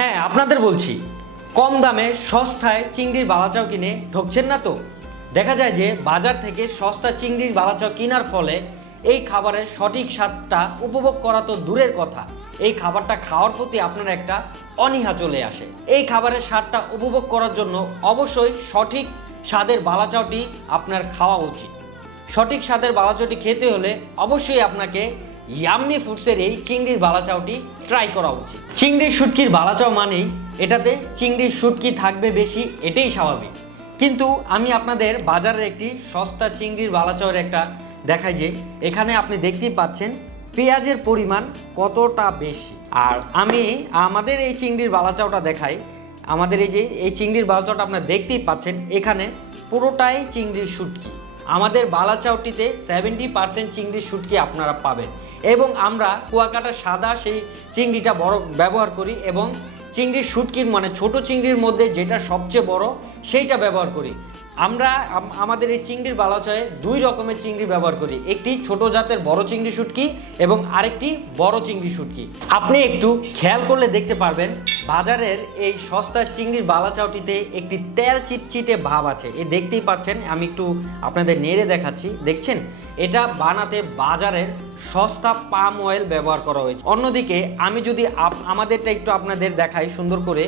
হ্যাঁ আপনাদের বলছি, কম দামে সস্তায় চিংড়ির বালাচাও কিনে ঠকছেন না তো? দেখা যায় যে বাজার থেকে সস্তা চিংড়ির বালাচাও কেনার ফলে এই খাবারের সঠিক স্বাদটা উপভোগ করা তো দূরের কথা। এই খাবারটা খাওয়ার প্রতি আপনার একটা অনীহা চলে আসে। এই খাবারের স্বাদটা উপভোগ করার জন্য অবশ্যই সঠিক স্বাদের বালাচাওটি আপনার খাওয়া উচিত। সঠিক স্বাদের বালাচাওটি খেতে হলে অবশ্যই আপনাকে ইয়াম্মি ফুডসের এই চিংড়ির বালাচাওটি ট্রাই করা উচিত। চিংড়ির শুটকির বালাচাও মানেই এটাতে চিংড়ির শুটকি থাকবে বেশি, এটাই স্বাভাবিক। কিন্তু আমি আপনাদের বাজারের একটি সস্তা চিংড়ির বালাচাওয়ের একটা দেখাই যে, এখানে আপনি দেখতেই পাচ্ছেন পেঁয়াজের পরিমাণ কতটা বেশি। আর আমি আমাদের এই চিংড়ির বালাচাওটা দেখাই, আমাদের এই যে, এই চিংড়ির বালাচাওটা আপনারা দেখতেই পাচ্ছেন, এখানে পুরোটাই চিংড়ির শুটকি। আমাদের বালাচাউটিতে সেভেন্টি পার্সেন্ট চিংড়ির শুটকি আপনারা পাবেন। এবং আমরা কুয়াকাটা সাদা সেই চিংড়িটা বড় ব্যবহার করি এবং চিংড়ির শুটকির মানে ছোট চিংড়ির মধ্যে যেটা সবচেয়ে বড় সেইটা ব্যবহার করি। আমরা আমাদের এই চিংড়ির বালাচয়ে দুই রকমের চিংড়ি ব্যবহার করি। একটি ছোট জাতের বড় চিংড়ি শুটকি এবং আরেকটি বড় চিংড়ি শুটকি। আপনি একটু খেয়াল করলে দেখতে পারবেন, বাজারের এই সস্তা চিংড়ির বালাচাওটিতে একটি তেল চিটচিটে ভাব আছে। এ দেখতেই পাচ্ছেন, আমি একটু আপনাদের নেড়ে দেখাচ্ছি। দেখছেন? এটা বানাতে বাজারের সস্তা পাম অয়েল ব্যবহার করা হয়েছে। অন্যদিকে আমি যদি আমাদেরটা একটু আপনাদের দেখাই সুন্দর করে।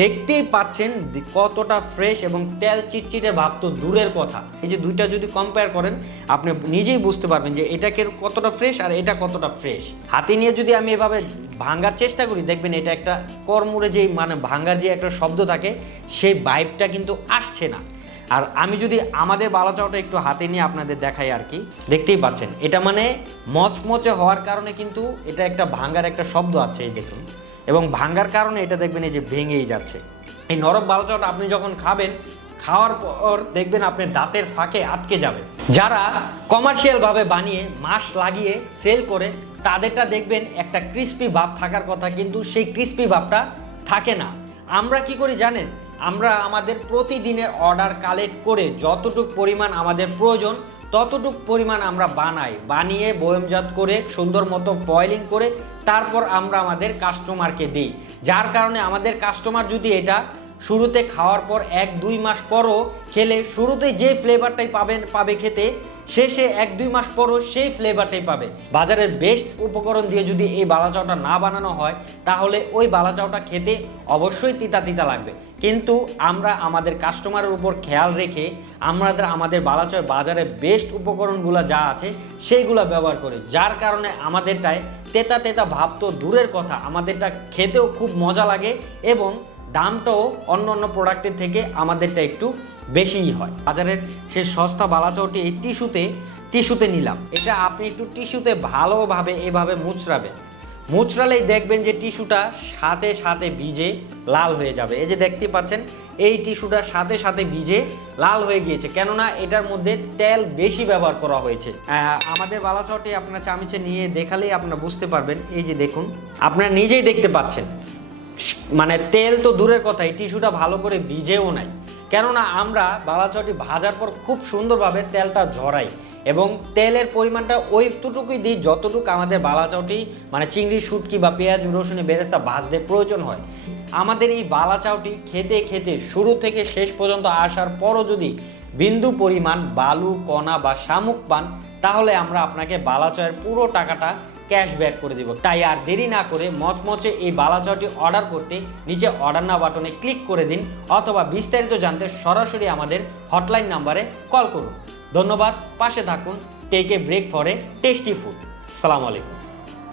দেখতেই পাচ্ছেন কতটা ফ্রেশ এবং তেল চিটচিটে ভাব তো দূরের কথা। এই যে দুইটা যদি কম্পেয়ার করেন, আপনি নিজেই বুঝতে পারবেন যে এটাকে কতটা ফ্রেশ আর এটা কতটা ফ্রেশ হাতে নিয়ে যদি আমি এভাবে ভাঙ্গার চেষ্টা করি, দেখবেন এটা একটা কর্মুরে যে মানে ভাঙ্গার যে একটা শব্দ থাকে, সেই বাইপটা কিন্তু আসছে না। আর আমি যদি আমাদের বালাচাওটা একটু হাতে নিয়ে আপনাদের দেখাই আর কি, দেখতেই পাচ্ছেন। এটা মানে মচমচে হওয়ার কারণে কিন্তু এটা একটা ভাঙ্গার একটা শব্দ আছে, এই দেখুন। এবং ভাঙ্গার কারণে এটা দেখবেন এই যে ভেঙেই যাচ্ছে। এই নরম বালাচাওটা আপনি যখন খাবেন, খাওয়ার পর দেখবেন আপনি দাঁতের ফাঁকে আটকে যাবে। যারা কমার্শিয়ালভাবে বানিয়ে মাস লাগিয়ে সেল করে, তাদেরটা দেখবেন একটা ক্রিস্পি ভাব থাকার কথা, কিন্তু সেই ক্রিস্পি ভাবটা থাকে না। আমরা কি করি জানেন? আমরা আমাদের প্রতিদিনের অর্ডার কালেক্ট করে যতটুক পরিমাণ আমাদের প্রয়োজন, ততটুক পরিমাণ আমরা বানাই। বানিয়ে বয়মজাত করে, সুন্দর মতো ফয়েলিং করে, তারপর আমরা আমাদের কাস্টমারকে দিই। যার কারণে আমাদের কাস্টমার যদি এটা শুরুতে খাওয়ার পর এক দুই মাস পরও খেলে শুরুতে যে ফ্লেভারটাই পাবেন, পাবে খেতে, শেষে এক দুই মাস পরও সেই ফ্লেভারটাই পাবে। বাজারের বেস্ট উপকরণ দিয়ে যদি এই বালাচাওটা না বানানো হয়, তাহলে ওই বালাচাওটা খেতে অবশ্যই তিতা তিতা লাগবে। কিন্তু আমরা আমাদের কাস্টমারের উপর খেয়াল রেখে আমাদের আমাদের বালাচয় বাজারে বেস্ট উপকরণগুলো যা আছে, সেইগুলো ব্যবহার করি। যার কারণে আমাদেরটায় তেতা তেতা ভাব তো দূরের কথা, আমাদেরটা খেতেও খুব মজা লাগে এবং দামটাও অন্য অন্য প্রোডাক্টের থেকে আমাদেরটা একটু বেশিই হয়। বাজারের সে সস্তা বালাচাওটি এই টিস্যুতে টিস্যুতে নিলাম। এটা আপনি একটু টিস্যুতে ভালোভাবে এভাবে মুচড়াবেন। মুচড়ালেই দেখবেন যে টিস্যুটা সাথে সাথে ভিজে লাল হয়ে যাবে। এই যে দেখতে পাচ্ছেন, এই টিস্যুটা সাথে সাথে ভিজে লাল হয়ে গিয়েছে। কেননা এটার মধ্যে তেল বেশি ব্যবহার করা হয়েছে। আমাদের বালাচাওটি আপনার চামিচে নিয়ে দেখালেই আপনারা বুঝতে পারবেন। এই যে দেখুন, আপনারা নিজেই দেখতে পাচ্ছেন। মানে তেল তো দূরের কথা, এই টিস্যুটা ভালো করে ভিজেও নাই। কেননা আমরা বালাচটি ভাজার পর খুব সুন্দরভাবে তেলটা ঝরাই এবং তেলের পরিমাণটা ওইটুকুই দিই যতটুকু আমাদের বালাচাওটি মানে চিংড়ি, শুটকি বা পেঁয়াজ রসুনে বেরেস্তা ভাজতে প্রয়োজন হয়। আমাদের এই বালাচাওটি খেতে খেতে শুরু থেকে শেষ পর্যন্ত আসার পরও যদি বিন্দু পরিমাণ বালু, কণা বা শামুক পান, তাহলে আমরা আপনাকে বালাচয়ের পুরো টাকাটা ক্যাশব্যাক করে দেব। তাই আর দেরি না করে মচমচে এই বালাচাওটি অর্ডার করতে নিচে অর্ডার না বাটনে ক্লিক করে দিন অথবা বিস্তারিত জানতে সরাসরি আমাদের হটলাইন নাম্বারে কল করুন। ধন্যবাদ, পাশে থাকুন take a break for a tasty food সালাম আলাইকুম।